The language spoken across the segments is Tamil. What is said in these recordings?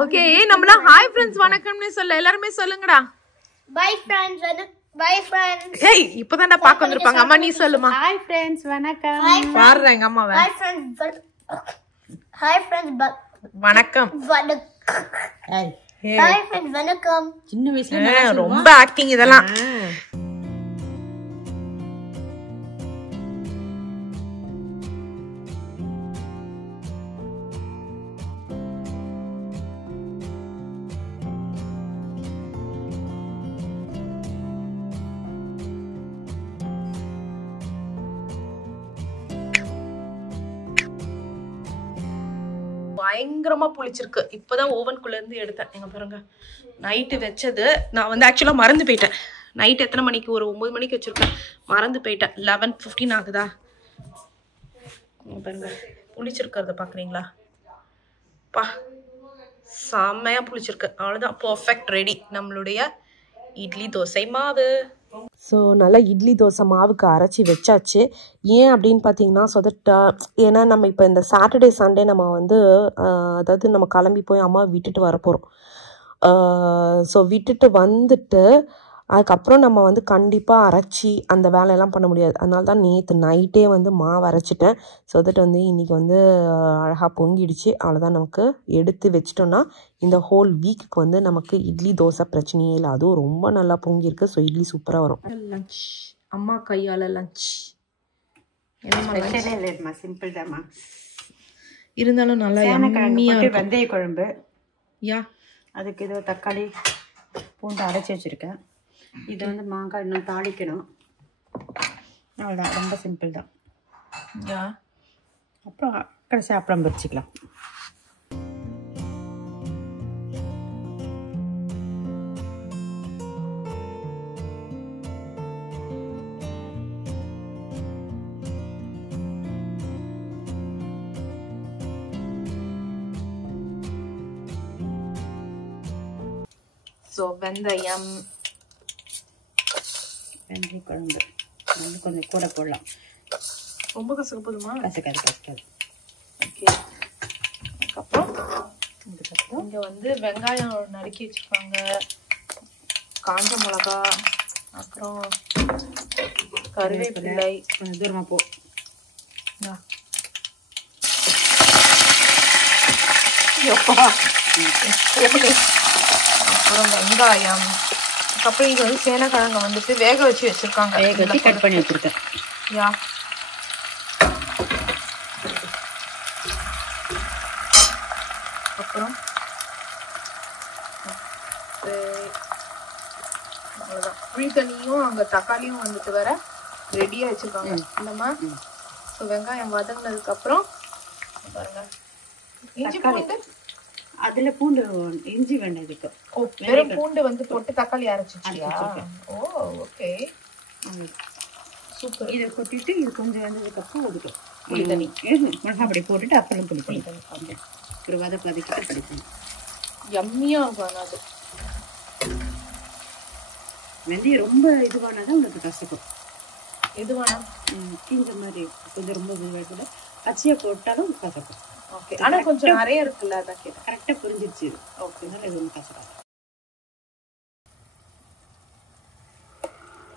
ஓகே நம்மள ஹாய் फ्रेंड्स வணக்கம்னு சொல்ல எல்லாரும் சொல்லுங்கடா. Bye friends bye friends. ஏய் இப்போதான்டா பார்க்க வந்திருப்பாங்க. அம்மா நீ சொல்லுமா. ஹாய் फ्रेंड्स வணக்கம். பாருங்க எங்க அம்மாவை. ஹாய் फ्रेंड्स ஹாய் फ्रेंड्स வணக்கம். வணக்கம். ஹாய் फ्रेंड्स வணக்கம். சின்ன வயசுல ரொம்ப ஆக்டிங் இதெல்லாம். பயங்கரமா புளிச்சிருக்கு. இப்பதான் ஓவன்குள்ள இருந்து எடுத்தேன். எங்க பாருங்க நைட்டு வச்சது. நான் வந்து ஆக்சுவலா மறந்து போயிட்டேன். நைட் எத்தனை மணிக்கு ஒரு 9 மணிக்கு வச்சிருக்கேன். மறந்து போயிட்டேன். 11:15 ஆகுதா. பாருங்க புளிச்சிருக்கிறத பாக்குறீங்களா? பா செம்மையா புளிச்சிருக்கு. அவ்வளவுதான் பர்ஃபெக்ட் ரெடி நம்மளுடைய இட்லி தோசை மாவு. ஸோ நல்லா இட்லி தோசை மாவுக்கு அரைச்சி வச்சாச்சு. ஏன் அப்படின்னு பார்த்தீங்கன்னா ஏன்னா நம்ம இப்போ இந்த சாட்டர்டே சண்டே நம்ம வந்து அதாவது நம்ம கிளம்பி போய் அம்மா விட்டுட்டு வர போகிறோம். ஸோ விட்டுட்டு வந்துட்டு அதுக்கப்புறம் நம்ம வந்து கண்டிப்பாக அரைச்சி அந்த வேலையெல்லாம் பண்ண முடியாது. அதனால தான் நேற்று நைட்டே வந்து மாவு அரைச்சிட்டேன். ஸோ வந்து இன்றைக்கி வந்து அழகாக பொங்கிடுச்சு. அவ்வளோதான். நமக்கு எடுத்து வச்சிட்டோன்னா இந்த ஹோல் வீக்குக்கு வந்து நமக்கு இட்லி தோசை பிரச்சனையே இல்லை. அதுவும் ரொம்ப நல்லா பொங்கியிருக்கு. ஸோ இட்லி சூப்பராக வரும். லஞ்ச் அம்மா கையால் லஞ்ச் என்னம்மா சிம்பிள் தான்மா. இருந்தாலும் நல்லா வெந்தய குழம்பு. யா அதுக்கு ஏதோ தக்காளி பூண்டு அரைச்சி வச்சுருக்கேன். இது வந்து மாங்காய் இன்னும் தாளிக்கணும். அவ்வளோதான், ரொம்ப சிம்பிள் தான். யா அப்புறம் கடைசி அப்புறம் பறிச்சிக்கலாம். ஸோ வெந்தயம் வெந்தய குழம்பு வந்து கொஞ்சம் கூட போடலாம். ரொம்ப கசக்கு போதுமா? கசக்காது. ஓகே. அதுக்கப்புறம் இங்கே வந்து வெங்காயம் நறுக்கி வச்சுருக்காங்க, காஞ்ச மிளகா, அப்புறம் கருவேப்பிலை. கொஞ்சம் தூரமாக போ. அப்புறம் வெங்காயம், அப்புறம் இங்கே வந்து சேனக்கிழங்க வந்துட்டு வேக வச்சு வச்சுருக்காங்க. வேக வச்சு கட் பண்ணி வச்சுருக்கேன். யா அப்புறம் அவ்வளோதான். புளி தண்ணியும் அங்கே தக்காளியும் வந்துட்டு வேற ரெடியாக வச்சுருக்காங்க இல்லைம்மா. ஸோ வெங்காயம் வதங்கினதுக்கப்புறம் பாருங்க இஞ்சி பூண்டு. அதுல பூண்டு இஞ்சி வேண்டாம் இதுக்கு. ஓ வெறும் பூண்டு வந்து போட்டு தக்காளி அரைச்சிச்சியா? ஓ ஓகே சூப்பர். இதை கொட்டிட்டு இது கொஞ்சம் வந்ததுக்கப்புறம் ஒதுக்கும் புளி தண்ணி மிளகா பொடி போட்டுட்டு அப்புறம் புளி தண்ணி ஒரு வதக்கிட்டு பிடிக்கணும். யம்மியாக இருக்கும். அது வெந்தயம் ரொம்ப இதுவானதான் உங்களுக்கு கசக்கும். எதுவானா இந்த மாதிரி கொஞ்சம் ரொம்ப இதுவாக கூட பச்சையாக போட்டாலும் கசக்கும். ஓகே. ஆனா கொஞ்சம் நிறைய இருக்குல்ல, அதான் கேட்டேன். கரெக்டாக புரிஞ்சிருச்சு. ஓகே, இது ஒன்றும் கசக்காது.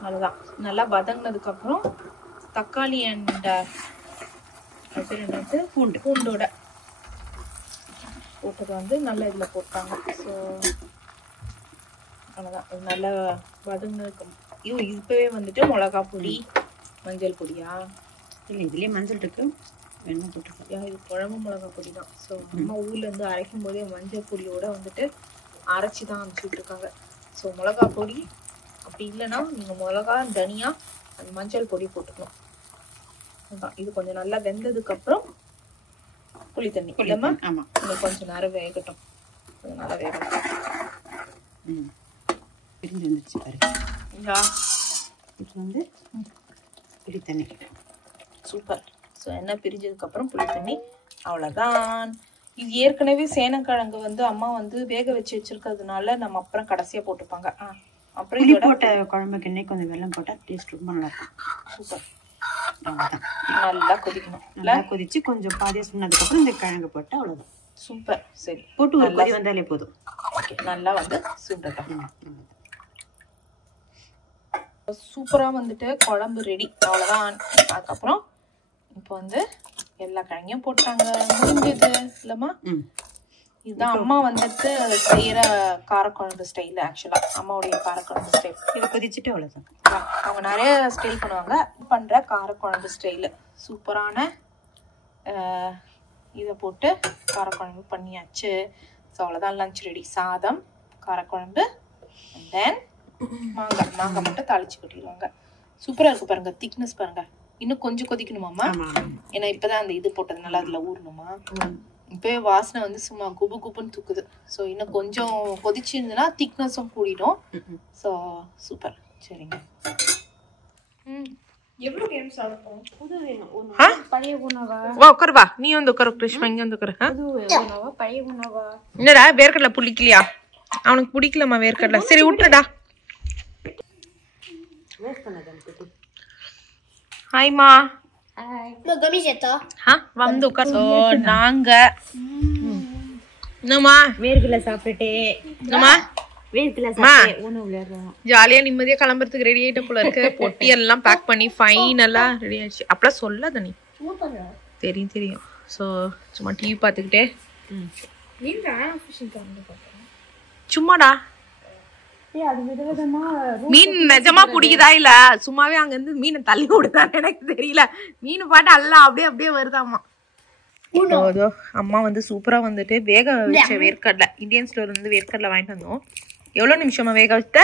அவ்வளோதான். நல்லா வதங்கினதுக்கு அப்புறம் தக்காளி அண்ட் என்னது பூண்டோட போட்டது வந்து நல்லா இதில் போட்டாங்க. ஸோ அவ்வளோதான். நல்லா வதங்கினதுக்கு இப்பவே வந்துட்டு மிளகா பொடி, மஞ்சள் பொடியா? இல்லை, இதுலேயே மஞ்சள் இருக்கு, வெண்ணெய் போட்டுருக்கோம். இது குழம்பு மிளகா பொடி தான். ஸோ அம்மா ஊர்லேருந்து அரைக்கும் போதே மஞ்சள் பொடியோட வந்துட்டு அரைச்சி தான் அனுப்பிச்சி விட்ருக்காங்க. ஸோ மிளகா பொடி அப்படி இல்லைன்னா நீங்கள் மிளகா தனியா அந்த மஞ்சள் பொடி போட்டுக்கணும். அதுதான். இது கொஞ்சம் நல்லா வெந்ததுக்கப்புறம் புளி தண்ணி இல்லைம்மா. ஆமாம், இன்னும் கொஞ்சம் நேரம் வேகட்டும். கொஞ்சம் நல்லா வேகட்டும். பிரிஞ்சு வந்துருச்சு பாருங்க. இது வந்து புளி தண்ணி. சூப்பர். ஸோ எண்ணெய் பிரிஞ்சதுக்கப்புறம் புளி தண்ணி. அவ்வளோதான். இது ஏற்கனவே சேனக்கிழங்கு வந்து அம்மா வந்து வேக வச்சு வச்சிருக்கிறதுனால நம்ம அப்புறம் கடைசியாக போட்டுப்பாங்க. அப்புறம் புளி போட்ட குழம்புக்கு எண்ணெய் கொஞ்சம் வெல்லம் போட்டால் டேஸ்ட் ரொம்ப நல்லா இருக்கும். சூப்பர். அவ்வளோதான். நல்லா கொதிக்கணும். நல்லா கொதிச்சு கொஞ்சம் பாதியாக சொன்னதுக்கப்புறம் இந்த கிழங்கு போட்டு அவ்வளோதான். சூப்பர். சரி, போட்டு ஒரு கொதி வந்தாலே போதும். ஓகே, நல்லா வந்து சுண்டட்டும். சூப்பரா வந்துட்டு குழம்பு ரெடி. அவ்வளவுதான். அதுக்கப்புறம் இப்போ வந்து எல்லா கிழங்கையும் போட்டாங்க. முடிஞ்சது இல்லம்மா? இதுதான் அம்மா வந்துட்டு செய்யற காரக்குழம்பு ஸ்டைல். ஆக்சுவலா அம்மாவுடைய காரக்குழம்பு ஸ்டைல். இதை கொதிச்சுட்டு அவ்வளோதான். அவங்க நிறைய ஸ்டைல் பண்ணுவாங்க. பண்ற காரக்குழம்பு ஸ்டைலு சூப்பரான இதை போட்டு காரக்குழம்பு பண்ணியாச்சு. ஸோ அவ்வளோதான், லஞ்ச் ரெடி. சாதம், காரக்குழம்பு, அண்ட் தென் மாங்காய் மட்டும் தாளிச்சு கொட்டிடுவாங்க. சூப்பராக இருக்கு பாருங்க. திக்னஸ் பாருங்க. இன்னும் கொஞ்சம் கொதிக்கணுமாம்மா? ஏன்னா இப்போதான் அந்த இது போட்டதுனால அதில் ஊறணுமா? இப்போவே வாசனை வந்து சும்மா குபு குபுன்னு தூக்குது. ஸோ இன்னும் கொஞ்சம் கொதிச்சிருந்துன்னா திக்னஸும் கூடிடும். So super. சரிங்க. எவ்வளோ கேம்ஸ் ஆடுறோம்? பழைய உணவா? வா உட்காரு, வா நீ வந்து உட்காரு. கிருஷ்ணா இங்கே வந்து உட்காரு. உணவா பழைய உணவா? என்னடா வேர்க்கடலை பிடிக்கலையா? அவனுக்கு பிடிக்கலம்மா வேர்க்கடலை. சரி விட்டுடா. ஹாய்மா. வந்து உட்கார். நாங்க என்னம்மா வேர்க்கடலை சாப்பிட்டுட்டே ஜாலியா நிம்மதியா கிளம்புறதுக்கு ரெடி ஆயிட்ட போல இருக்கு. பொட்டி எல்லாம் பேக் பண்ணி ஃபைனலா ரெடி ஆயிடுச்சு. அப்பெல்லாம் சொல்லாத நீ. தெரியும் தெரியும். ஸோ சும்மா டிவி பார்த்துக்கிட்டே சும்மாடா. மீன் நிஜமா பிடிக்குதா இல்ல சும்மாவே அங்க இருந்து மீனை தள்ளி விடுதான்னு எனக்கு தெரியல. மீன் பாட்டு எல்லாம் அப்படியே அப்படியே வருதாமா. அம்மா வந்து சூப்பரா வந்துட்டு வேக வச்ச வேர்க்கடலை, இந்தியன் ஸ்டோர்ல இருந்து வேர்க்கடலை வாங்கிட்டு வந்தோம். எவ்வளவு நிமிஷமா வேக வச்ச?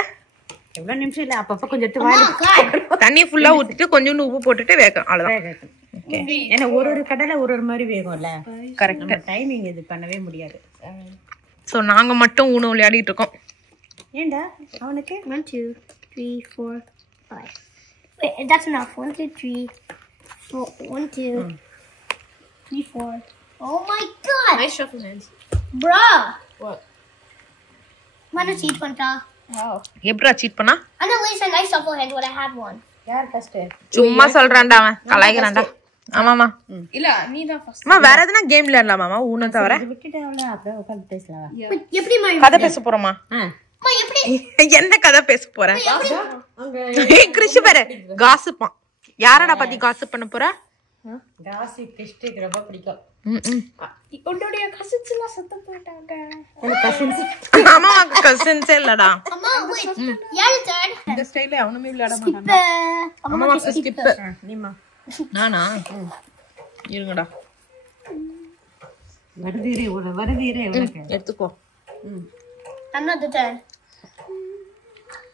எவ்வளவு நிமிஷம் இல்ல, அப்பப்ப கொஞ்சம் எடுத்து தண்ணி ஃபுல்லா ஊத்திட்டு கொஞ்சோண்டு உப்பு போட்டுட்டு வேக. அவ்வளவுதான். ஏன்னா ஒரு கடலை ஒரு மாதிரி வேகும்ல. கரெக்ட். டைமிங் இது பண்ணவே முடியாது. சோ நாங்க மட்டும் ஊன விளையாடிட்டு இருக்கோம். ஏண்டா அவனுக்கு 1 2 3 4 5. Wait, that's enough. 1 2 3 4 1 2 3 4. Oh my god. Nice shuffle hands. Bruh. What? Mana cheat panta. Wow. எப்பறா சீட் பண்ணா? Anna Lisa nice shuffle hand when I had one. யார் ஃபர்ஸ்ட்? சும்மா சொல்றான்டா அவன். கலாய்க்கறான்டா. ஆமாமா. இல்ல நீ தான் ஃபர்ஸ்ட். அம்மா வேற எதனா கேம் விளையாடலாமாமா? ஊன தவிர. விட்டுட்டேன்ல, அப்படியே உட்கார்ந்து பேசலாம். எப்படி மா கதை பேச போறோமா? அம்மா எப்படி? என்ன கதை பேச போற? கிறிஷ் பாரு காசிப்பா. யாரடா பத்தி காசிப் பண்ண போற? காசிப் கிறிஷ்க்கு ரொம்ப பிடிக்கும். உன்னுடைய கசின்ஸ் எல்லாம் செத்து போயிட்டாங்க. கசின்ஸ்? ஆமா கசின்ஸே இல்லடா. அம்மா wait. யாரு turn? இந்த ஸ்டைல்ல அவனுமே விளையாட மாட்டான். அம்மா ஸ்கிப். நீமா. நானா? இருங்கடா. வருதீரே உனக்கு. எடுத்துக்கோ. Another turn.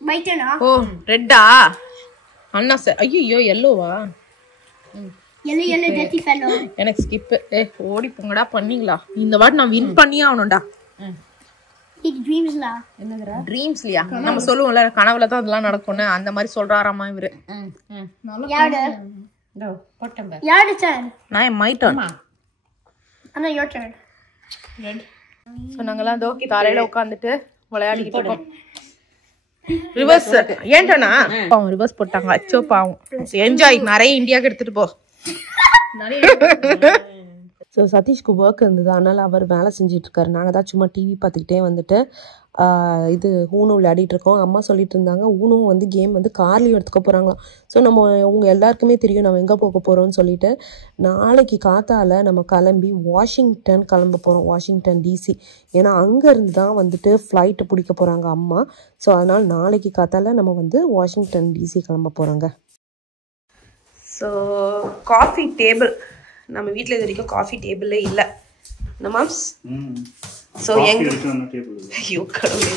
My turn. ஓ ரெட்டா? அண்ணா சார். ஐயோ எல்லோவா? Yellow dirty fellow. எனக்கு ஸ்கிப். ஓடி போங்கடா பண்ணீங்களா? இந்த வாட்டி நான் வின் பண்ணியே ஆகணும்டா. It dreams la. என்னதுடா? ட்ரீம்ஸ்லயா? நம்ம சொல்லுவோம்ல கனவுல தான் அதெல்லாம் நடக்கும்னு. அந்த மாதிரி சொல்றாராமா இவரு. யாரு? டோ போட்டம்ப. யாரு turn? நான் my turn. Anna your turn. Red. So நாங்கலாம் தோ தாரையில உட்கார்ந்துட்டு விளையாடிட்டு இருக்கோம். ரிவர்ஸ் ஏன்டனா? பாவம் ரிவர்ஸ் போட்டாங்க. அச்சோ பாவம். என்ஜாய். நிறைய இந்தியாக்கு எடுத்துட்டு போ. ஸோ சதீஷ்க்கு ஒர்க் இருந்தது, அதனால் அவர் வேலை செஞ்சிட்ருக்காரு. நாங்கள் தான் சும்மா டிவி பார்த்துக்கிட்டே வந்துட்டு இது ஊனு விளையாடிட்டு இருக்கோம். அம்மா சொல்லிட்டு இருந்தாங்க ஊனும் வந்து கேம் வந்து கார்லேயும் எடுத்துக்க போகிறாங்களாம். ஸோ நம்ம உங்கள் எல்லாருக்குமே தெரியும் நம்ம எங்கே போக போகிறோம்னு சொல்லிட்டு. நாளைக்கு காத்தால நம்ம கிளம்பி வாஷிங்டன் கிளம்ப போகிறோம். Washington DC. ஏன்னா அங்கேருந்து தான் வந்துட்டு ஃப்ளைட்டு பிடிக்க போகிறாங்க அம்மா. ஸோ அதனால் நாளைக்கு காத்தால நம்ம வந்து வாஷிங்டன் டிசி கிளம்ப போகிறாங்க. ஸோ காஃபி டேபிள் நம்ம வீட்டில் இது வரைக்கும் காஃபி டேபிளே இல்லை. மாம்ஸ் ஸோ எங்க ஐயோ கடவுளே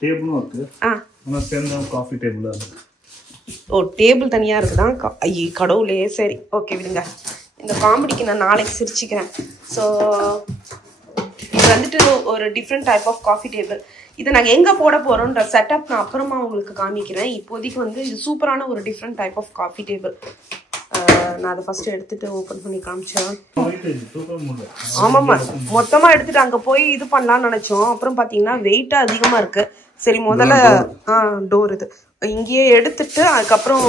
டேபிளும் இருக்கு. ஆனா சேர்ந்த காஃபி டேபிளா இருக்கு. ஓ டேபிள் தனியாக இருக்குதான். ஐயோ கடவுளே. சரி ஓகே விடுங்க. இந்த காமெடிக்கு நான் நாளைக்கு சிரிச்சுக்கிறேன். ஸோ இது வந்துட்டு ஒரு different type of coffee table. இதை நாங்கள் எங்கே போட போகிறோன்ற செட்டப் நான் அப்புறமா உங்களுக்கு காமிக்கிறேன். இப்போதைக்கு வந்து இது சூப்பரான ஒரு different type of coffee table. நான் அதை ஃபர்ஸ்ட் எடுத்துட்டு ஓப்பன் பண்ணி காமிச்சேன். ஆமாம்மா மொத்தமாக எடுத்துட்டு அங்கே போய் இது பண்ணலாம்னு நினச்சோம். அப்புறம் பார்த்தீங்கன்னா வெயிட்டாக அதிகமாக இருக்குது. சரி முதல்ல டோர் இது இங்கேயே எடுத்துட்டு அதுக்கப்புறம்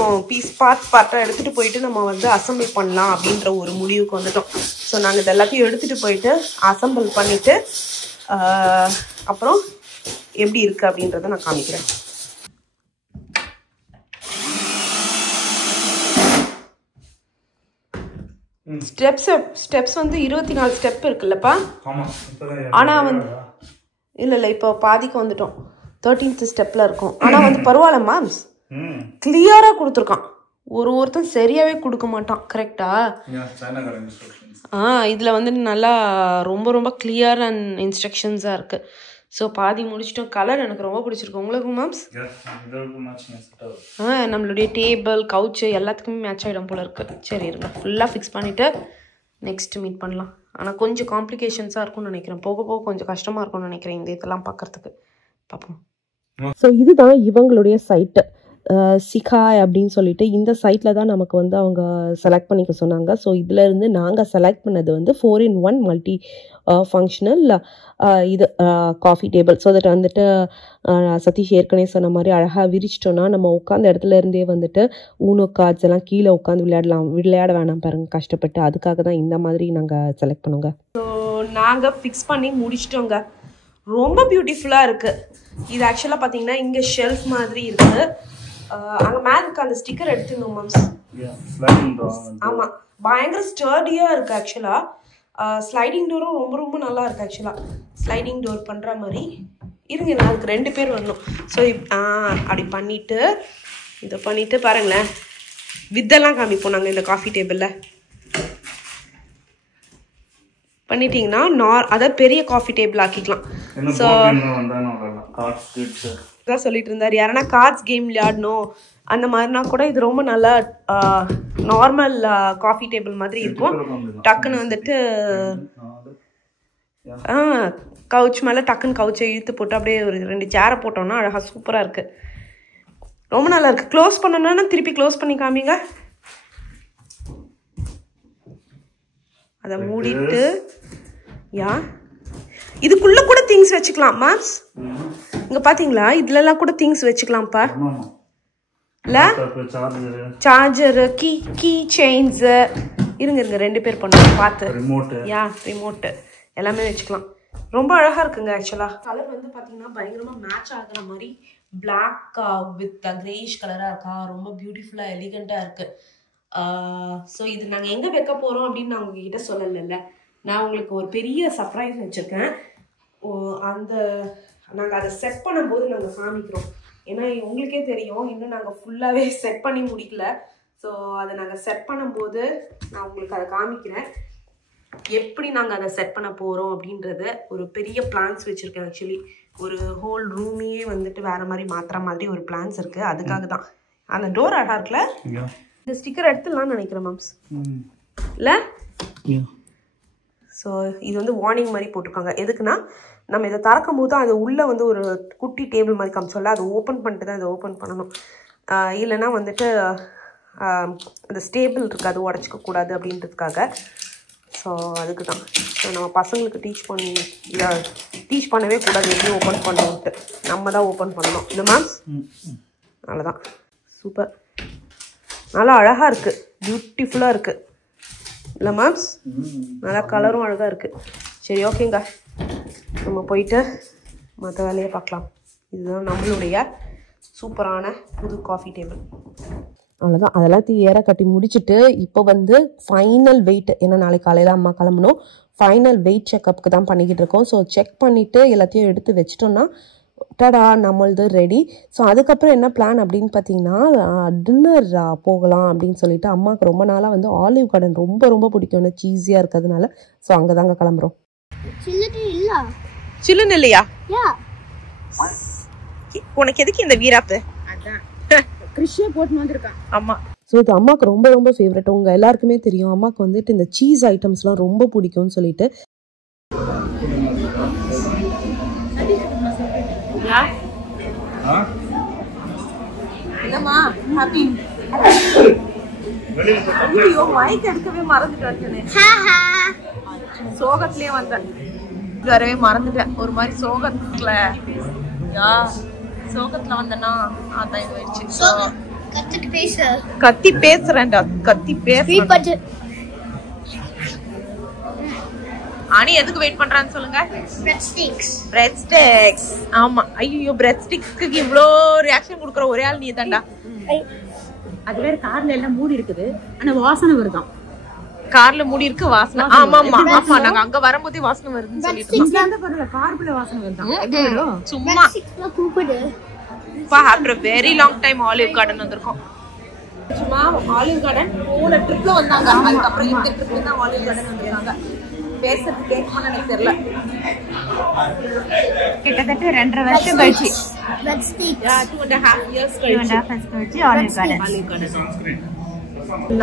பார்ட்டாக எடுத்துகிட்டு போயிட்டு நம்ம வந்து அசம்பிள் பண்ணலாம் அப்படின்ற ஒரு முடிவுக்கு வந்துட்டோம். ஸோ நாங்கள் இது எல்லாத்தையும் எடுத்துகிட்டு போயிட்டு அசம்பிள் பண்ணிவிட்டு அப்புறம் எப்படி இருக்குது அப்படின்றத நான் காமிக்கிறேன். ஸ்டெப்ஸ் வந்து 24 ஸ்டெப் இருக்குல்லப்பா. ஆனால் வந்து இல்லை இப்போ பாதிக்கு வந்துட்டோம். 13th ஸ்டெப்பில் இருக்கும். ஆனால் வந்து பரவாயில்ல மேம்ஸ், கிளியராக கொடுத்துருக்கான். ஒருத்தன் சரியாகவே கொடுக்க மாட்டான். கரெக்டா? இதில் வந்து நல்லா ரொம்ப ரொம்ப கிளியர் அண்ட் இன்ஸ்ட்ரக்ஷன்ஸாக இருக்குது. ஸோ பாதி முடிச்சிட்டோம். கலர் எனக்கு ரொம்ப பிடிச்சிருக்கு. உங்களுக்கு மேம்ஸ்? நம்மளுடைய டேபிள் கவுச்சு எல்லாத்துக்குமே மேட்ச் ஆகிடும் போல இருக்குது. சரி இருங்க, ஃபுல்லாக ஃபிக்ஸ் பண்ணிவிட்டு நெக்ஸ்ட் மீட் பண்ணலாம். ஆனால் கொஞ்சம் காம்ப்ளிகேஷன்ஸாக இருக்கும்னு நினைக்கிறேன். போக போக கொஞ்சம் கஷ்டமாக இருக்கும்னு நினைக்கிறேன் இந்த இதெல்லாம் பார்க்குறதுக்கு. பார்ப்போம். ஸோ இதுதான் இவங்களுடைய சைட்டு, சிகாய் அப்படின்னு சொல்லிட்டு. இந்த சைட்டில் தான் நமக்கு வந்து அவங்க செலக்ட் பண்ணிக்க சொன்னாங்க. ஸோ இதிலேருந்து நாங்கள் செலக்ட் பண்ணது வந்து 4-in-1 மல்டி ஃபங்க்ஷனல் இது காஃபி டேபிள். ஸோ தட் வந்துட்டு சதீஷ் ஏற்கனவே சொன்ன மாதிரி அழகாக விரிச்சிட்டோன்னா நம்ம உட்காந்த இடத்துல இருந்தே வந்துட்டு ஊனோ கார்ட்ஸ் எல்லாம் கீழே உட்காந்து விளையாட வேணாம் பாருங்க கஷ்டப்பட்டு. அதுக்காக தான் இந்த மாதிரி நாங்கள் செலக்ட் பண்ணுங்க. ஸோ நாங்கள் ஃபிக்ஸ் பண்ணி முடிச்சிட்டோங்க. ரொம்ப பியூட்டிஃபுல்லாக இருக்குது. இது ஆக்சுவலாக பார்த்தீங்கன்னா இங்கே ஷெல்ஃப் மாதிரி இருக்குது. அங்கே மேலுக்கு அந்த ஸ்டிக்கர் எடுத்துடணும் மேம்ஸ். ஆமாம், பயங்கர ஸ்டர்டியாக இருக்குது ஆக்சுவலாக. ஸ்லைடிங் டோரும் ரொம்ப ரொம்ப நல்லா இருக்குது ஆக்சுவலாக. ஸ்லைடிங் டோர் பண்ணுற மாதிரி இருங்க. அதுக்கு 2 பேர் வரணும். ஸோ அப்படி பண்ணிவிட்டு இதை பண்ணிவிட்டு பாருங்களேன், வித்தெல்லாம் காமிப்போம் நாங்கள் இந்த காஃபி டேபிளில். பண்ணிட்டீங்கன்னா அதாவது பெரிய காஃபி டேபிள் ஆக்கிக்கலாம். ஸோ தான் சொல்லிட்டு இருந்தார், யாரனா கார்ட்ஸ் கேம் விளையாடணும் அந்த மாதிரினா கூட இது ரொம்ப நல்லா நார்மல் காஃபி டேபிள் மாதிரி இருக்கும். டக்குன்னு வந்துட்டு கவுச் மேலே டக்குன்னு கவுச்சை இழுத்து போட்டு அப்படியே ஒரு 2 சேரை போட்டோம்னா அழகாக சூப்பராக இருக்குது. ரொம்ப நல்லா இருக்குது. க்ளோஸ் பண்ணணும்னா திருப்பி க்ளோஸ் பண்ணி காமிங்க. அதை மூடிட்டு இதுக்குள்ள கூட திங்ஸ் வச்சுக்கலாம் மேம்ஸ். இங்க பாத்தீங்களா, இதுலலாம் கூட திங்ஸ் வச்சுக்கலாம்ப்பா. இல்ல சார்ஜர், கீ செயின்ஸ் இருங்க 2 பேர் பண்ணுவாங்க பார்த்து. ரிமோட் எல்லாமே வச்சுக்கலாம். ரொம்ப அழகா இருக்குங்க ஆக்சுவலா. கலர் வந்து பாத்தீங்கன்னா பயங்கரமா மேட்ச் ஆகுற மாதிரி பிளாக் வித் கிரேஷ் கலரா இருக்கா. ரொம்ப பியூட்டிஃபுல்லா எலிகண்டா இருக்கு. ஸோ இது நாங்கள் எங்கே வைக்க போகிறோம் அப்படின்னு நான் உங்ககிட்ட சொல்லலைல்ல. நான் உங்களுக்கு ஒரு பெரிய சர்ப்ரைஸ் வச்சுருக்கேன். நாங்கள் அதை செட் பண்ணும்போது நாங்கள் காமிக்கிறோம். ஏன்னா உங்களுக்கே தெரியும் இன்னும் நாங்கள் ஃபுல்லாகவே செட் பண்ணி முடிக்கல. ஸோ அதை நாங்கள் செட் பண்ணும்போது நான் உங்களுக்கு அதை காமிக்கிறேன், எப்படி நாங்கள் அதை செட் பண்ண போகிறோம் அப்படின்றது. ஒரு பெரிய பிளான்ஸ் வச்சுருக்கேன் ஆக்சுவலி. ஒரு ஹோல் ரூமையே வந்துட்டு வேறு மாதிரி மாற்றுற மாதிரி ஒரு பிளான்ஸ் இருக்குது. அதுக்காக தான். அந்த டோர் அழகாக இருக்குல்ல. இந்த ஸ்டிக்கர் எடுத்துடலாம்னு நினைக்கிறேன் மேம்ஸ். இல்லை ஸோ இது வந்து வார்னிங் மாதிரி போட்டிருக்காங்க. எதுக்குன்னா நம்ம இதை திறக்கும் போது அது உள்ளே வந்து ஒரு குட்டி டேபிள் மாதிரி காமிச்சோல்ல, அதை ஓப்பன் பண்ணிட்டு தான் இதை ஓப்பன் பண்ணணும். இல்லைன்னா வந்துட்டு அந்த ஸ்டேபிள் இருக்குது, அது உடச்சிக்கக்கூடாது அப்படின்றதுக்காக. ஸோ அதுக்கு தான். ஸோ நம்ம பசங்களுக்கு டீச் பண்ணவே கூடாது எப்படி ஓப்பன் பண்ணணுன்ட்டு. நம்ம தான் ஓப்பன் பண்ணணும். இல்லை மேம்ஸ்? அவ்வளோதான். சூப்பர், நல்லா அழகாக இருக்குது, பியூட்டிஃபுல்லாக இருக்குது. இல்லை மேம்ஸ்? நல்லா கலரும் அழகாக இருக்குது. சரி ஓகேங்க, நம்ம போயிட்டு மற்ற வேலையை பார்க்கலாம். இதுதான் நம்மளுடைய சூப்பரான புது காஃபி டேபிள். அவ்வளோதான். அதெல்லாம் ஏற கட்டி முடிச்சுட்டு இப்போ வந்து ஃபைனல் வெயிட், ஏன்னா நாளைக்கு காலையில் அம்மா கிளம்பணும். ஃபைனல் வெயிட் செக்கப்புக்கு தான் பண்ணிக்கிட்டு இருக்கோம். ஸோ செக் பண்ணிவிட்டு எல்லாத்தையும் எடுத்து வச்சிட்டோன்னா டடா நம்மளது ரெடி. ஸோ அதுக்கப்புறம் என்ன பிளான் அப்படின்னு பார்த்தீங்கன்னா டின்னர் போகலாம் அப்படின்னு சொல்லிட்டு. அம்மாவுக்கு ரொம்ப நாளாக வந்து ஆலிவ் கார்டன் ரொம்ப ரொம்ப பிடிக்கும், சீஸியாக இருக்கிறதுனால. ஸோ அங்கே தாங்க கிளம்புறோம். சில்லுன்னு இல்லையா? உனக்கு எதுக்கு இந்த வீராப்பு? கிறிஷியா போட்டு வந்திருக்கான். ஆமாம். ஸோ இது அம்மாவுக்கு ரொம்ப ரொம்ப ஃபேவரட். உங்கள் எல்லாருக்குமே தெரியும் அம்மாவுக்கு வந்துட்டு இந்த சீஸ் ஐட்டம்ஸ்லாம் ரொம்ப பிடிக்கும்னு சொல்லிட்டு. என்னம்மா ஹாப்பி? ஐயோ மைக் எடுக்கவே மறந்துட்டேன். சோகத்திலே வந்தேன், வரவே மறந்துட்டேன். ஒரு மாதிரி சோகத்துல சோகத்துல வந்தனா அதான் இது ஆயிடுச்சு. கத்துக்கு பேச. கத்தி பேசுறேன்டா, கத்தி பேசுறேன். ஆனி எதுக்கு வெயிட் பண்றான்னு சொல்லுங்க. Bread sticks. ஆமா. ஐயோ பிரெட் ஸ்டிக்ஸ்க்கு இவ்ளோ ரியாக்ஷன் குடுக்குற ஒரே ஆள் நீ தான்டா. அது வேற கார்ல எல்லாம் மூடி இருக்குது, ஆனா வாசனை வருதான். கார்ல மூடி இருக்கு, வாசனை. ஆமா ஆமா ஆமா, நாங்க அங்க வரும்போதே வாசனை வருதுன்னு சொல்லிட்டு இங்க அந்த பரல கார்ல வாசனை வருதான். சும்மா கூப்பிடு. after a very long time Olive Garden வந்திருக்கோம். சும்மா Olive Garden போன ட்ரிப்ல வந்தாங்க, அதுக்கப்புறம் இந்த ட்ரிப்ல தான் Olive Garden வந்திருக்காங்க. பேசுறது கேட்கணும்னு எனக்கு தெரியல. கிட்டத்தட்ட 2.5 வருஷம் கழிச்சு. Let's take 2.5 years கழிச்சு Olive Garden.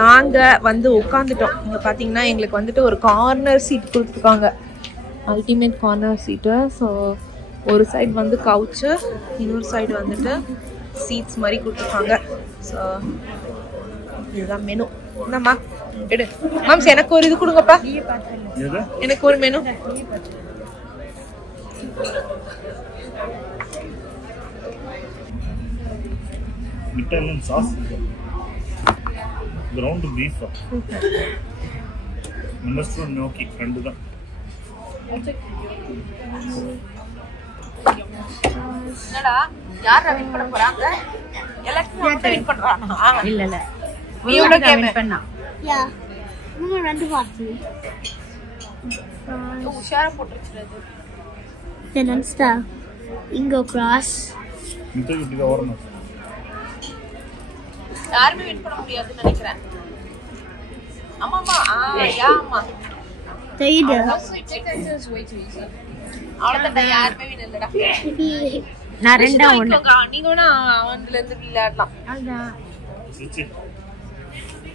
நாங்க வந்து உட்காந்துட்டோம். இங்க பாத்தீங்கன்னா எங்களுக்கு வந்துட்டு ஒரு கார்னர் சீட் கொடுத்துருக்காங்க, அல்டிமேட் கார்னர் சீட்டு. ஸோ ஒரு சைடு வந்து கவுச்சு, இன்னொரு சைடு வந்துட்டு சீட்ஸ் மாதிரி கொடுத்துருக்காங்க. ஸோ இதுதான் மெனு. என்னம்மா எடு மாம்ஸ், எனக்கு ஒரு இது கொடுங்கப்பா, எனக்கு ஒரு menu. Italian sauce, ground beef, minestrone gnocchi, ரெண்டு தான். என்னடா யார் வின் பண்ண போறாங்க? எலக்ட்ரான் வின் பண்றானா? இல்ல இல்ல, நீ எவ்வளவு கேம் பண்ணா? Yeah. Mama ரெண்டு பாத்து. உஷாரா போட்டுருச்சு. Then unsta. Ingo cross. மித்த இப்படி தான் வரணும். யாருமே வின் பண்ண முடியாதுன்னு நினைக்கிறேன். ஆமாமா யாமா தெரியுது. அவ்வளவுதான், யாருமே வின் இல்லடா. நான் ரெண்டா ஒண்ணு. நீங்க வேணா அவன்ல இருந்து விளையாடலாம். அதான் சிச்சி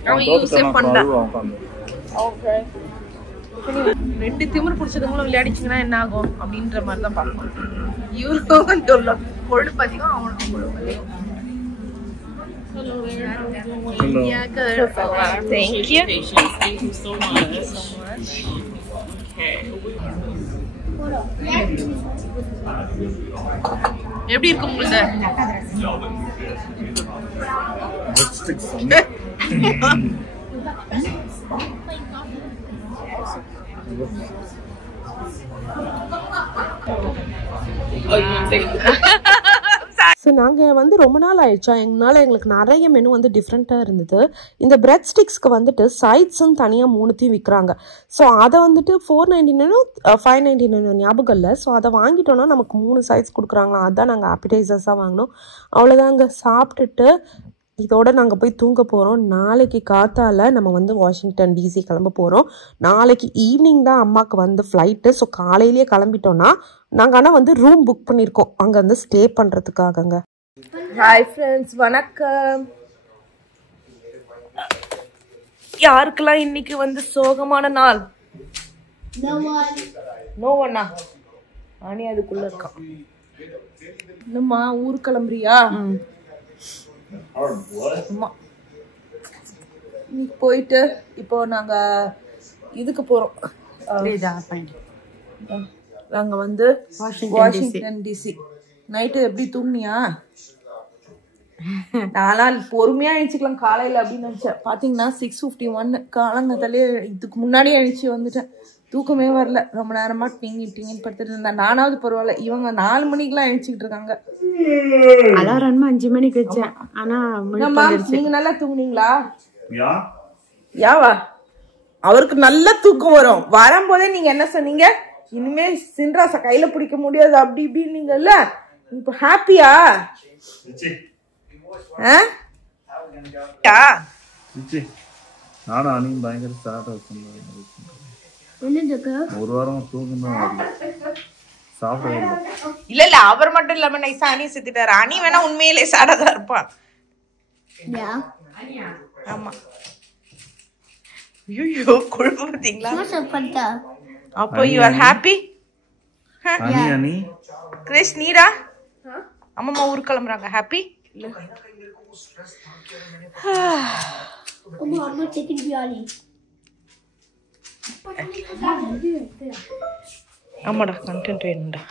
அவன் யூஸ் பண்றான். ஓகே, ரெண்டு திமிரு பிடிச்சதுங்களும் விளையாடிச்சிங்கன்னா என்ன ஆகும் அப்படின்ற மாதிரி தான் பார்க்கணும். இவருக்கும் சொல்ல கொழுப்பு அதிகம், அவனுக்கு கொழுப்பு அதிகம். Yeah, good. Thank you. Thank you so much. எப்படி இருக்கு உங்களுக்கு? ஸோ நாங்கள் வந்து ரொம்ப நாள் ஆயிடுச்சா, எங்களுக்கு நிறைய மெனு வந்து டிஃப்ரெண்ட்டாக இருந்தது. இந்த பிரெட் ஸ்டிக்ஸ்க்கு வந்துட்டு சைட்ஸும் தனியாக 3த்தையும் விற்கிறாங்க. ஸோ அதை வந்துட்டு 499 599 ஞாபகம் இல்லை. ஸோ அதை வாங்கிட்டோன்னா நமக்கு 3 சைட்ஸ் கொடுக்குறாங்களா, அதுதான் நாங்கள் ஆப்பிடைசர்ஸாக வாங்கினோம். அவ்வளோதாங்க, சாப்பிட்டுட்டு இதோட நாங்கள் போய் தூங்க போகிறோம். நாளைக்கு காத்தால நம்ம வந்து வாஷிங்டன் டிசி கிளம்ப போகிறோம். நாளைக்கு ஈவினிங் தான் அம்மாவுக்கு வந்து ஃப்ளைட்டு. ஸோ காலையிலேயே கிளம்பிட்டோன்னா நாங்கள் ஆனால் வந்து ரூம் புக் பண்ணியிருக்கோம் அங்கே வந்து ஸ்டே பண்ணுறதுக்காகங்க. ஹாய் ஃப்ரெண்ட்ஸ், வணக்கம். யாருக்கெல்லாம் இன்னைக்கு வந்து சோகமான நாள்? நோ ஒன்னா ஆனி அதுக்குள்ள இருக்கான். என்னம்மா ஊர் கிளம்புறியா? போயிட்டு இப்போ நாங்க இதுக்கு போறோம். நாங்க வந்து வாஷிங்டன் டிசி. நைட்டு எப்படி தூங்குனியா? நான்லாம் பொறுமையா எழுச்சிக்கலாம் காலையில அப்படின்னு நினைச்சேன். பாத்தீங்கன்னா 6:51 காலங்கத்தாலே இதுக்கு முன்னாடியே எழுச்சி வந்துட்டேன். தூக்கமே வரல, ரொம்ப நேரமா டிங்கின்னு படுத்துட்டு இருந்தேன். நானாவது பரவாயில்ல, இவங்க 4 மணிக்கெல்லாம் எழுச்சிக்கிட்டு இருக்காங்க. அலாரம் 5 மணிக்கு வச்சேன். ஆனா நீங்க நல்லா தூங்குனீங்களா? யாவா அவருக்கு நல்ல தூக்கம் வரும். வரும்போதே நீங்க என்ன சொன்னீங்க? இனிமே சின்ராச கையில பிடிக்க முடியாது அப்படி இப்படின்னீங்கல்ல. இப்ப ஹாப்பியா? நானும் அணியும் பயங்கர ஸ்டார்ட் ஆகும். ஒரு வாரம் தூக்கம் சாப்பிட இல்ல இல்ல, அவர் மட்டும் இல்லாம நைஸா அணி சுத்திட்டாரு. அணி வேணா உண்மையிலே சாடாதான் இருப்பான். ஆமா. ஐயோ கொழுப்பு பாத்தீங்களா? அப்போ யூ ஆர் ஹாப்பி? அணி அணி கிறிஸ் நீரா அம்மா ஊருக்கு கிளம்புறாங்க. ஹாப்பி? ஆமாடா, கண்டென்ட் வேணும்டா.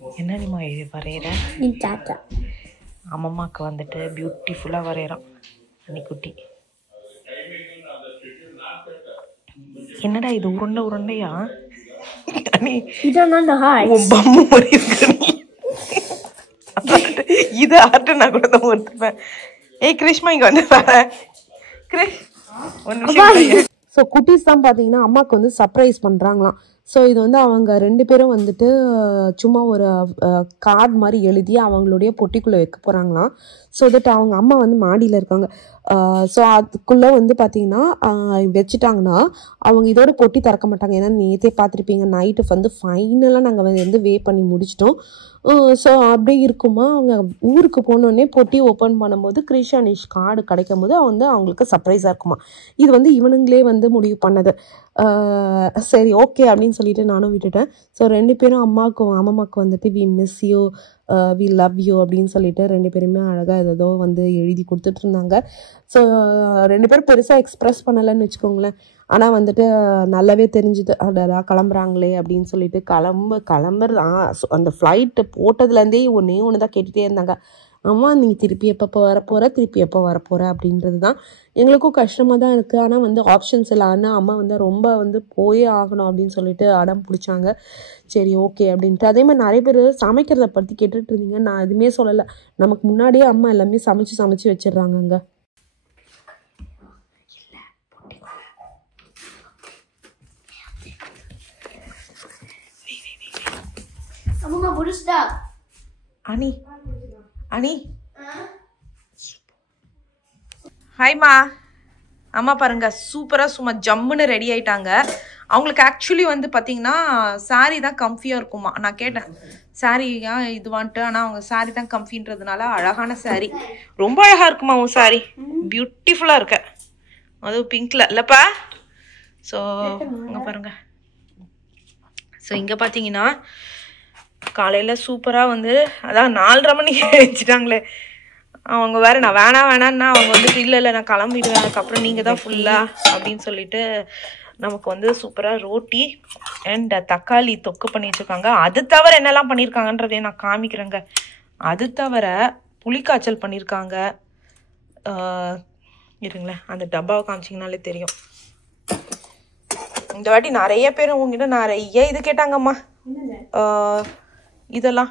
என்னடிமா வரைகிற? நீ தாத்தா. அம்மம்மாவுக்கு வந்துட்டு பியூட்டிஃபுல்லாக வரைகிறான் அன்னிக்குட்டி. என்னடா இது உருண்டை உருண்டையா? இதான் the heart. உன் பம்மு மாதிரி இருக்கு. இது ஆர்ட் நான் கூட தான் ஒருத்தப்பேன். ஏய் கிருஷ்மா இங்கே வந்து பாரு. கிருஷ் ஸோ குட்டீஸ் தான் பார்த்தீங்கன்னா அம்மாவுக்கு வந்து சர்ப்ரைஸ் பண்ணுறாங்களாம். ஸோ இது வந்து அவங்க 2 பேரும் வந்துட்டு சும்மா ஒரு கார்டு மாதிரி எழுதி அவங்களுடைய பொட்டிக்குள்ளே வைக்க போகிறாங்களாம். ஸோ தட் அவங்க அம்மா வந்து மாடியில் இருக்காங்க. ஸோ அதுக்குள்ளே வந்து பார்த்திங்கன்னா வச்சுட்டாங்கன்னா அவங்க இதோட பொட்டி திறக்க மாட்டாங்க. ஏன்னா நேற்றே பார்த்துருப்பீங்க நைட்டு வந்து ஃபைனலாக நாங்கள் வந்து வே பண்ணி முடிச்சிட்டோம். ஸோ அப்படியே இருக்குமா அவங்க ஊருக்கு போனோடனே பொட்டி ஓப்பன் பண்ணும்போது கிருஷானிஷ் கார்டு கிடைக்கும் போது வந்து அவங்களுக்கு சர்ப்ரைஸாக இருக்குமா. இது வந்து இவனுங்களே வந்து முடிவு பண்ணது. சரி ஓகே அப்படின்னு சொல்லிட்டு நானும் விட்டுட்டேன். ஸோ 2 பேரும் அம்மாவுக்கு வந்துட்டு we miss you, we love you அப்படின்னு சொல்லிட்டு 2 பேருமே அழகாக ஏதோ வந்து எழுதி கொடுத்துட்டு இருந்தாங்க. ஸோ 2 பேரும் பெருசாக எக்ஸ்ப்ரெஸ் பண்ணலைன்னு வச்சுக்கோங்களேன். ஆனால் வந்துட்டு நல்லாவே தெரிஞ்சுது அடடா கிளம்புறாங்களே அப்படின்னு சொல்லிட்டு. கிளம்புறது அந்த ஃப்ளைட்டு போட்டதுலேருந்தே ஒன்று தான் கேட்டுகிட்டே இருந்தாங்க. அம்மா நீ திருப்பி எப்போ வரப்போகிற அப்படின்றது தான் எங்களுக்கும் கஷ்டமாக தான் இருக்குது. ஆனால் வந்து ஆப்ஷன்ஸ் இல்லை. ஆனால் அம்மா வந்து ரொம்ப வந்து போயே ஆகணும் அப்படின்னு சொல்லிட்டு அடம் பிடிச்சாங்க. சரி ஓகே அப்படின்ட்டு. அதே மாதிரி நிறைய பேர் சமைக்கிறத பற்றி கேட்டுட்டு இருந்தீங்க. நான் எதுவுமே சொல்லலை. நமக்கு முன்னாடியே அம்மா எல்லாமே சமைச்சு வச்சிடுறாங்க அங்கே. அம்மா புடிச்சா அனி ஹாய்மா. அம்மா பாருங்க சூப்பராக சும்மா ஜம்முன்னு ரெடி ஆயிட்டாங்க. அவங்களுக்கு ஆக்சுவலி வந்து பார்த்தீங்கன்னா சாரீ தான் கம்ஃபியாக இருக்குமா. நான் கேட்டேன் சாரீ இது வந்துட்டு. ஆனால் அவங்க சாரீ தான் கம்ஃபின்றதுனால அழகான சாரீ, ரொம்ப அழகாக இருக்குமா உன் சாரீ, பியூட்டிஃபுல்லாக இருக்க, அதுவும் பிங்க்ல இல்லைப்பா. ஸோ இங்கே பாருங்க. ஸோ இங்கே பார்த்தீங்கன்னா காலையில் சூப்பராக வந்து அதான் 4:30 மணிக்கு வச்சுட்டாங்களே. அவங்க வேறு நான் வேணான்னா அவங்க வந்துட்டு இல்லை நான் கிளம்பிடுவேன், அதுக்கப்புறம் நீங்கள் தான் ஃபுல்லாக அப்படின்னு சொல்லிட்டு நமக்கு வந்து சூப்பராக ரோட்டி அண்ட் தக்காளி தொக்கு பண்ணி வச்சுருக்காங்க. அது தவிர என்னெல்லாம் பண்ணியிருக்காங்கன்றதையும் நான் காமிக்கிறேங்க. அது தவிர புளிக்காய்ச்சல் பண்ணியிருக்காங்க. இருங்களேன் அந்த டப்பாவை காமிச்சிங்கனாலே தெரியும். இந்த வாட்டி நிறைய பேர் உங்ககிட்ட நிறைய இது கேட்டாங்கம்மா. இதெல்லாம்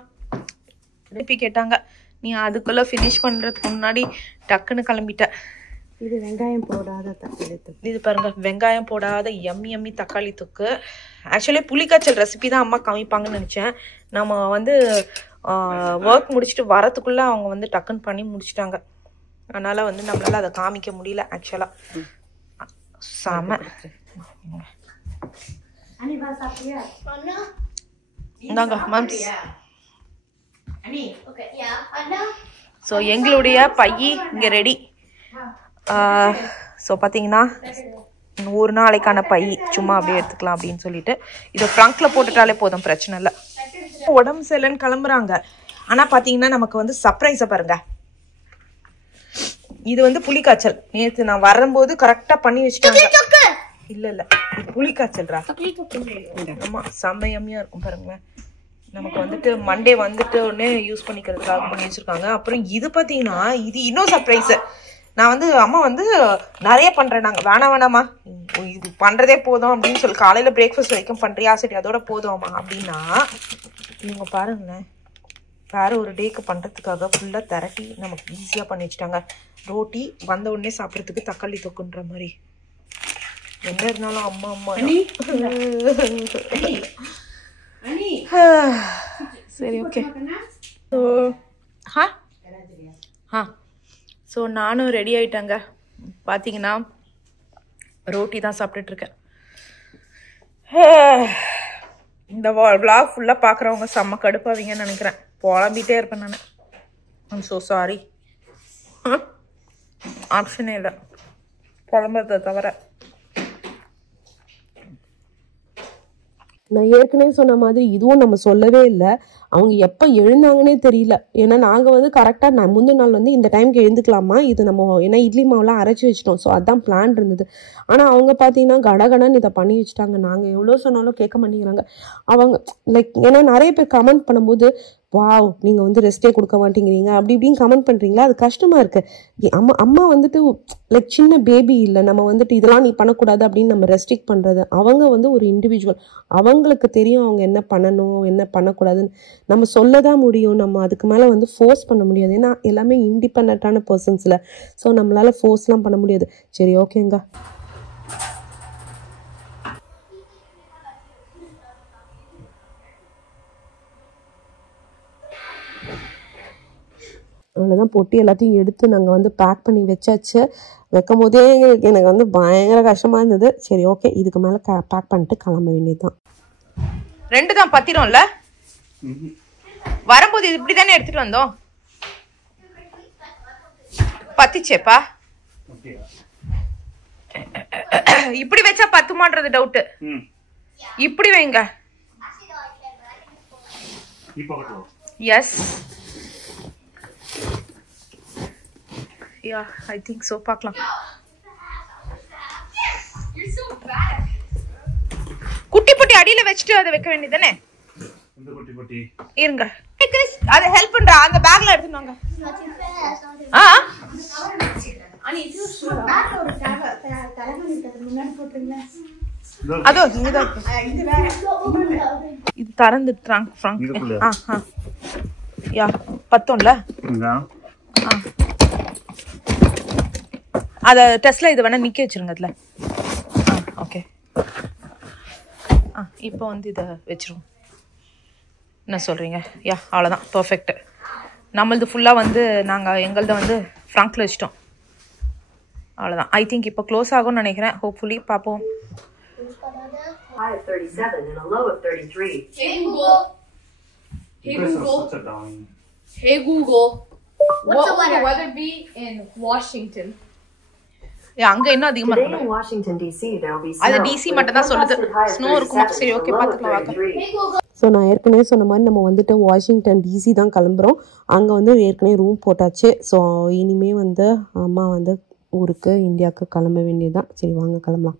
திருப்பி கேட்டாங்க. நீ அதுக்குள்ளே ஃபினிஷ் பண்ணுறதுக்கு முன்னாடி டக்குன்னு கிளம்பிட்ட. இது வெங்காயம் போடாத தக்காளி தொக்கு. இது பாருங்க வெங்காயம் போடாத எம்மி தக்காளி தொக்கு. ஆக்சுவலி புளிக்காய்ச்சல் ரெசிபி தான் அம்மா காமிப்பாங்கன்னு நினச்சேன். நம்ம வந்து ஒர்க் முடிச்சுட்டு வரத்துக்குள்ளே அவங்க வந்து டக்குன்னு பண்ணி முடிச்சிட்டாங்க. அதனால் வந்து நம்மளால் அதை காமிக்க முடியல. ஆக்சுவலாக செம. இந்தாங்க மேம்ஸ். ஸோ எங்களுடைய பையி இங்கே ரெடி. ஸோ பார்த்தீங்கன்னா ஒரு நாளைக்கான பை சும்மா அப்படியே எடுத்துக்கலாம் அப்படின்னு சொல்லிட்டு இதை ஃப்ரங்க்ல போட்டுட்டாலே போதும், பிரச்சனை இல்லை. உடம்பு சரியில்லைன்னு கிளம்புறாங்க. ஆனால் பார்த்தீங்கன்னா நமக்கு வந்து சர்ப்ரைஸை பாருங்க. இது வந்து புளிக்காய்ச்சல். நேற்று நான் வரும்போது கரெக்டாக பண்ணி வச்சுட்டாங்க. இல்லை இது புளிக்காய்ச்சல்ரா. ஆமாம் செம்மையம்மையாக இருக்கும் பாருங்களேன். நமக்கு வந்துட்டு மண்டே வந்துட்டு உடனே யூஸ் பண்ணிக்கிறதுக்காக பண்ணி வச்சுருக்காங்க. அப்புறம் இது பார்த்தீங்கன்னா இது இன்னும் சர்ப்ரைஸு. நான் வந்து அம்மா வந்து நிறைய பண்ணுறேன். நாங்கள் வேணாமா இது பண்ணுறதே போதும் அப்படின்னு சொல்லி காலையில் பிரேக்ஃபாஸ்ட் வரைக்கும் பண்ணுறியா, சரி அதோட போதும்மா அப்படின்னா இவங்க பாருங்களேன் வேறு ஒரு டேக்கு பண்ணுறதுக்காக ஃபுல்லாக திரட்டி நமக்கு ஈஸியாக பண்ணி வச்சுட்டாங்க. ரோட்டி வந்த உடனே சாப்பிட்றதுக்கு தக்காளி தொக்குன்ற மாதிரி. என்ன இருந்தாலும் அம்மா சரி ஓகே. ஸோ நானும் ரெடி ஆகிட்டேங்க. பார்த்தீங்கன்னா ரோட்டி தான் சாப்பிட்டுட்ருக்கேன். இந்த vlog ஃபுல்லாக பார்க்குறவங்க செம்ம கடுப்பாவீங்கன்னு நினைக்கிறேன். புலம்பிகிட்டே இருப்பேன் நான். I'm so sorry. ஆப்ஷனே இல்லை புலம்புறதை தவிர. நான் ஏற்கனவே சொன்ன மாதிரி இதுவும் நம்ம சொல்லவே இல்லை. அவங்க எப்போ எழுந்தாங்கன்னே தெரியல. ஏன்னா நாங்கள் வந்து கரெக்டாக முந்தின நாள் வந்து இந்த டைமுக்கு எழுந்துக்கலாமா, இது நம்ம ஏன்னா இட்லி மாவுலாம் அரைச்சி வச்சிட்டோம். ஸோ அதான் பிளான் இருந்தது. ஆனால் அவங்க பார்த்தீங்கன்னா கடகடன்னு இதை பண்ணி வச்சுட்டாங்க. நாங்கள் எவ்வளோ சொன்னாலும் கேட்க மாட்டேங்கிறாங்க அவங்க. ஏன்னா நிறைய பேர் கமெண்ட் பண்ணும்போது வாவ் நீங்கள் வந்து ரெஸ்ட்டே கொடுக்க மாட்டேங்கிறீங்க அப்படி இப்படின்னு கமெண்ட் பண்ணுறீங்களா, அது கஷ்டமாக இருக்குது. அம்மா வந்துட்டு சின்ன பேபி இல்லை, நம்ம வந்துட்டு இதெல்லாம் நீ பண்ணக்கூடாது அப்படின்னு நம்ம ரெஸ்ட்ரிக்ட் பண்ணுறது. அவங்க வந்து ஒரு இண்டிவிஜுவல், அவங்களுக்கு தெரியும் அவங்க என்ன பண்ணணும் என்ன பண்ணக்கூடாதுன்னு. நம்ம சொல்ல தான் முடியும், நம்ம அதுக்கு மேலே வந்து ஃபோர்ஸ் பண்ண முடியாது. ஏன்னா எல்லாமே இண்டிபெண்ட்டான பர்சன்ஸில். ஸோ நம்மளால் ஃபோர்ஸ்லாம் பண்ண முடியாது. சரி ஓகேங்க. அவ்வளோதான், பொட்டி எல்லாத்தையும் எடுத்து நாங்கள் வந்து பேக் பண்ணி வச்சாச்சு. வைக்கும் போதே எனக்கு வந்து பயங்கர கஷ்டமாக இருந்தது. சரி ஓகே, இதுக்கு மேலே பேக் பண்ணிட்டு கிளம்ப வேண்டியது தான். 2 தான் பத்திரம்ல வரும்போது இது இப்படி தானே எடுத்துகிட்டு வந்தோம். பத்திச்சேப்பா, இப்படி வச்சா பத்துமான்றது டவுட்டு. இப்படி வைங்க. Yes Yeah, I think so. பார்க்கலாம். குட்டி குட்டி அடியில வச்சிட்டு அதை வைக்க வேண்டியதானே. இந்த குட்டி குட்டி இருங்க. அது ஹெல்ப் பண்றா. அந்த பேக்ல எடுத்துட்டு வாங்க. அனி இது பேக்ல ஒரு தலைமணிக்கு முன்னாடி போட்டுருங்க. அதோ இங்க தான் இது வேற. இது திறந்து ஃப்ராங்க். யா பத்தோம்ல. அதை டெஸ்ட்ல இதை வேணா நிக்க வச்சிருங்க அதில். ஓகே இப்போ வந்து இதை வச்சிருவோம். என்ன சொல்கிறீங்க? யா அவ்வளோதான், பர்ஃபெக்ட். நம்மளது ஃபுல்லாக வந்து நாங்கள் எங்களது வந்து ஃப்ரண்ட்டில் வச்சிட்டோம். அவ்வளோதான். ஐ திங்க் இப்போ க்ளோஸ் ஆகும்னு நினைக்கிறேன். ஹோப்ஃபுல்லி பார்ப்போம். High of 37 and a low of 33. Hey Google. Hey Google. Hey Google. What will the weather be in Washington? அங்க இன்னும் அதிகமா Today இருக்கு. in Washington DC there will be snow. அது டிசி மட்டும் தான் சொல்லுது. ஸ்னோ இருக்கும். சரி ஓகே பாத்துக்கலாம் வாங்க. ஸோ நான் ஏற்கனவே சொன்ன மாதிரி நம்ம வந்துட்டு வாஷிங்டன் டிசி தான் கிளம்புறோம். அங்கே வந்து ஏற்கனவே ரூம் போட்டாச்சு. ஸோ இனிமேல் வந்து அம்மா வந்து ஊருக்கு இந்தியாவுக்கு கிளம்ப வேண்டியதுதான். சரி வாங்க கிளம்பலாம்.